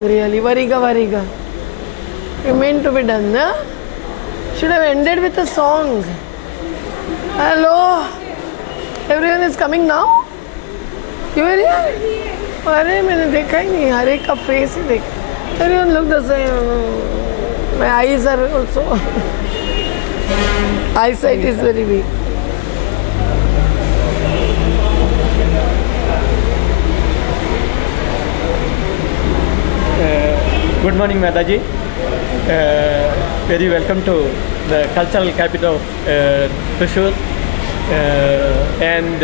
Really, Variga Variga. You meant to be done, no? Should have ended with a song. Hello? Everyone is coming now? You are here? अरे मैंने देखा ही नहीं, हर एक का face ही देखा. Everyone look the same. My eyes are also. Eyesight is very weak. Good morning, Mehtaji. Very welcome to the cultural capital of Thrissur. And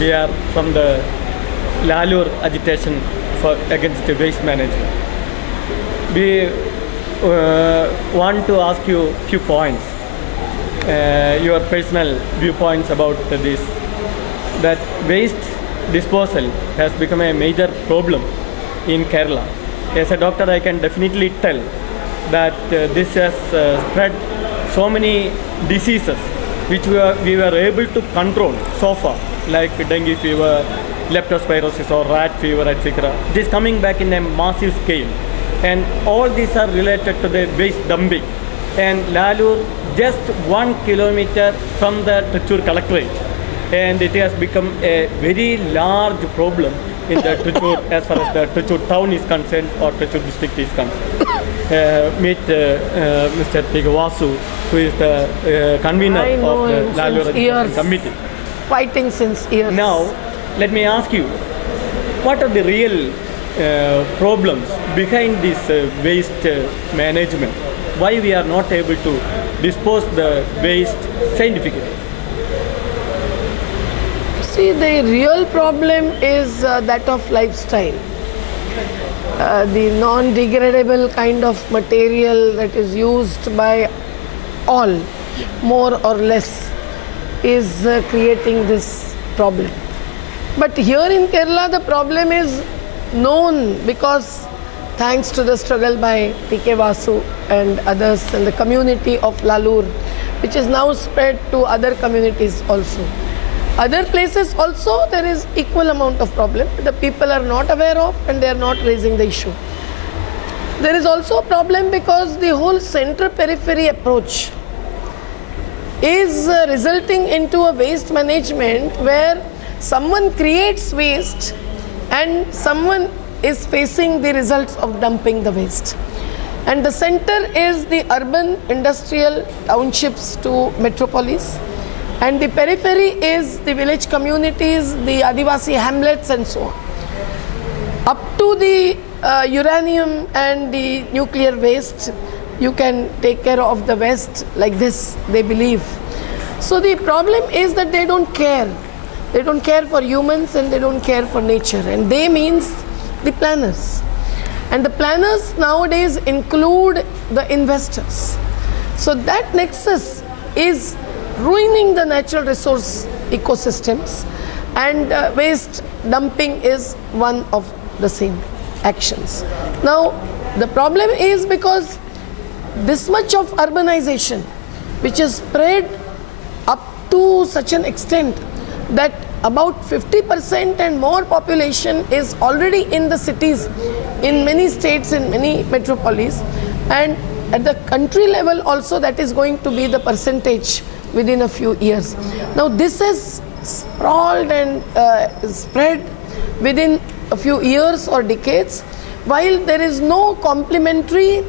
we are from the Lalur agitation against the waste management. We want to ask you a few points, your personal viewpoints about this. That waste disposal has become a major problem in Kerala. As a doctor, I can definitely tell that this has spread so many diseases which we were able to control so far, like dengue fever, leptospirosis or rat fever, etc. It is coming back in a massive scale, and all these are related to the waste dumping. And Lalur, just 1 kilometer from the Thrissur collectorate, and it has become a very large problem in the Thrissur, as far as the Thrissur town is concerned or Thrissur district is concerned. Meet Mr. Vasu, who is the convener of the Lalur Agitation Committee. Fighting since years. Now, let me ask you, what are the real problems behind this waste management? Why we are not able to dispose the waste scientifically? See, the real problem is that of lifestyle. The non-degradable kind of material that is used by all, more or less, is creating this problem. But here in Kerala, the problem is known because thanks to the struggle by P.K. Vasu and others and the community of Lalur, which is now spread to other communities also. Other places also there is equal amount of problem. The people are not aware of and they are not raising the issue. There is also a problem because the whole center-periphery approach is resulting into a waste management where someone creates waste and someone is facing the results of dumping the waste. And the center is the urban industrial townships to metropolis. And the periphery is the village communities, the Adivasi hamlets and so on. Up to the uranium and the nuclear waste, you can take care of the waste like this, they believe. So the problem is that they don't care. They don't care for humans and they don't care for nature. And they means the planners. And the planners nowadays include the investors. So that nexus is ruining the natural resource ecosystems, and waste dumping is one of the same actions. Now, the problem is because this much of urbanization, which is spread up to such an extent that about 50% and more population is already in the cities, in many states, in many metropolis, and at the country level also that is going to be the percentage within a few years. Now this has sprawled and spread within a few years or decades, while there is no complementary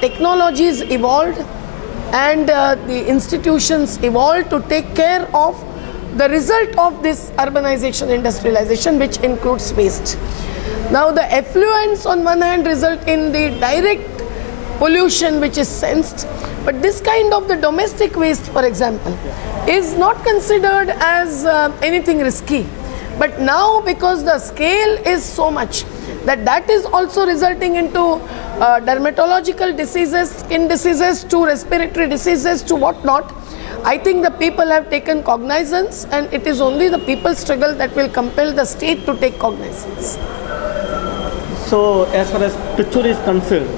technologies evolved and the institutions evolved to take care of the result of this urbanization, industrialization, which includes waste. Now the effluents on one hand result in the direct pollution which is sensed, but this kind of the domestic waste, for example, is not considered as anything risky. But now because the scale is so much that is also resulting into dermatological diseases, skin diseases, to respiratory diseases, to whatnot, I think the people have taken cognizance, and it is only the people's struggle that will compel the state to take cognizance. So as far as Thrissur is concerned,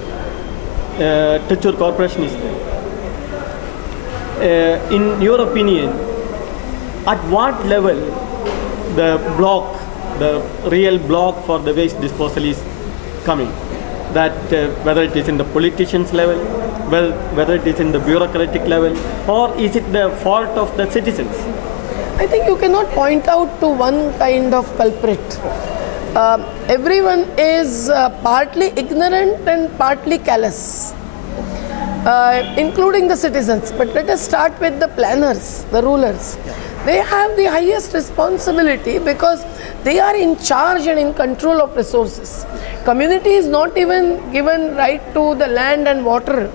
Thrissur Corporation is there. In your opinion, at what level the real block for the waste disposal is coming? that whether it is in the politicians level, whether it is in the bureaucratic level, or is it the fault of the citizens? I think you cannot point out to one kind of culprit. Everyone is partly ignorant and partly callous, including the citizens. But let us start with the planners, the rulers. They have the highest responsibility because they are in charge and in control of resources. Community is not even given right to the land and water.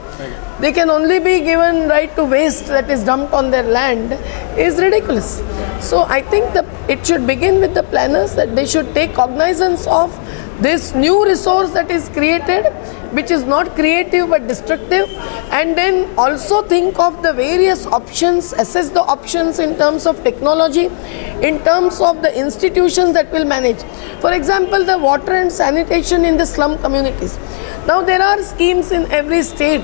They can only be given right to waste that is dumped on their land is ridiculous. So I think that it should begin with the planners, that they should take cognizance of this new resource that is created, which is not creative but destructive, and then also think of the various options, assess the options in terms of technology, in terms of the institutions that will manage. For example, the water and sanitation in the slum communities. Now there are schemes in every state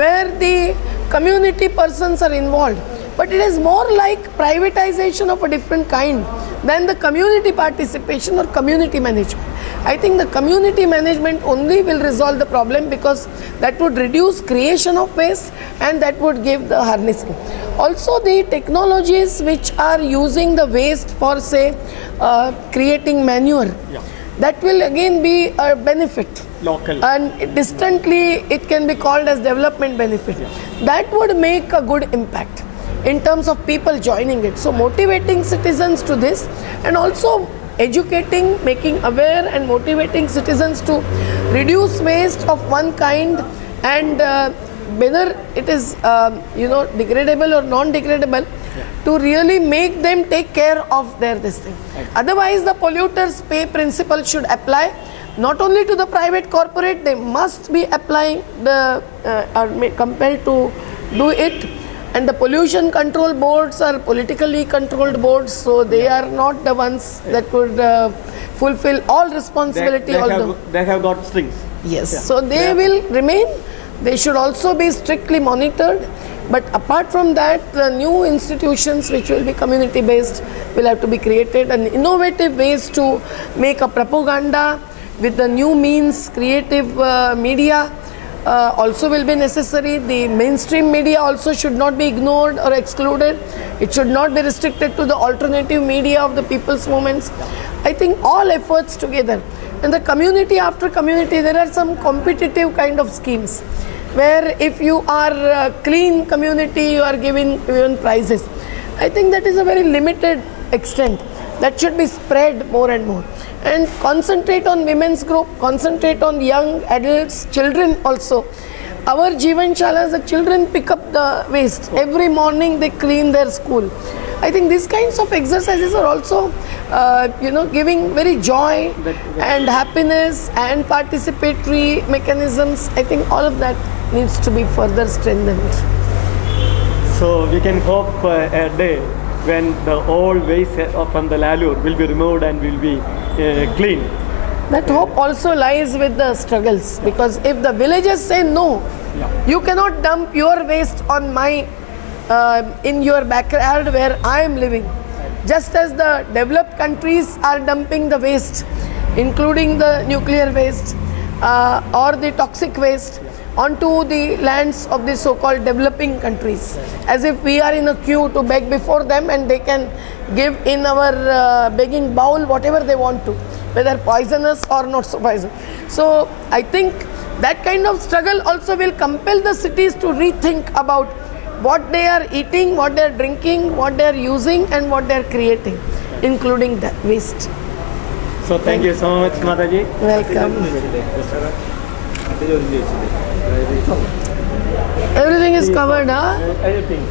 where the community persons are involved, but it is more like privatization of a different kind than the community participation or community management. I think the community management only will resolve the problem, because that would reduce creation of waste and that would give the harnessing. Also, the technologies which are using the waste for, say, creating manure, that will again be a benefit. Local. And distantly it can be called as development benefit. That would make a good impact in terms of people joining it. So motivating citizens to this, and also educating, making aware and motivating citizens to reduce waste of one kind, and whether it is degradable or non-degradable, to really make them take care of this thing. Otherwise the polluters pay principle should apply not only to the private corporate, they must be applying the are compelled to do it. And the pollution control boards are politically controlled boards, so they are not the ones that would fulfill all responsibility. They have got strings. Yes, so they will remain. They should also be strictly monitored. But apart from that, the new institutions which will be community based will have to be created, and innovative ways to make a propaganda with the new means, creative media. Also will be necessary. The mainstream media also should not be ignored or excluded. It should not be restricted to the alternative media of the people's movements. I think all efforts together. And the community after community, there are some competitive kind of schemes where if you are a clean community, you are given prizes. I think that is a very limited extent. That should be spread more and more. And concentrate on women's group, concentrate on young adults, children also. Our Jeevan Shalas, the children pick up the waste. Every morning they clean their school. I think these kinds of exercises are also, giving very joy and happiness and participatory mechanisms. I think all of that needs to be further strengthened. So we can hope a day when the old waste from the Lalur will be removed and will be clean. That hope also lies with the struggles, because if the villagers say no, you cannot dump your waste on my in your backyard where I am living. Just as the developed countries are dumping the waste, including the nuclear waste or the toxic waste, onto the lands of the so-called developing countries, as if we are in a queue to beg before them and they can give in our begging bowl whatever they want to, whether poisonous or not so poisonous. So I think that kind of struggle also will compel the cities to rethink about what they are eating, what they are drinking, what they are using and what they are creating, including that waste. So thank you so much, Mataji. Welcome. Everything is covered, huh? Everything.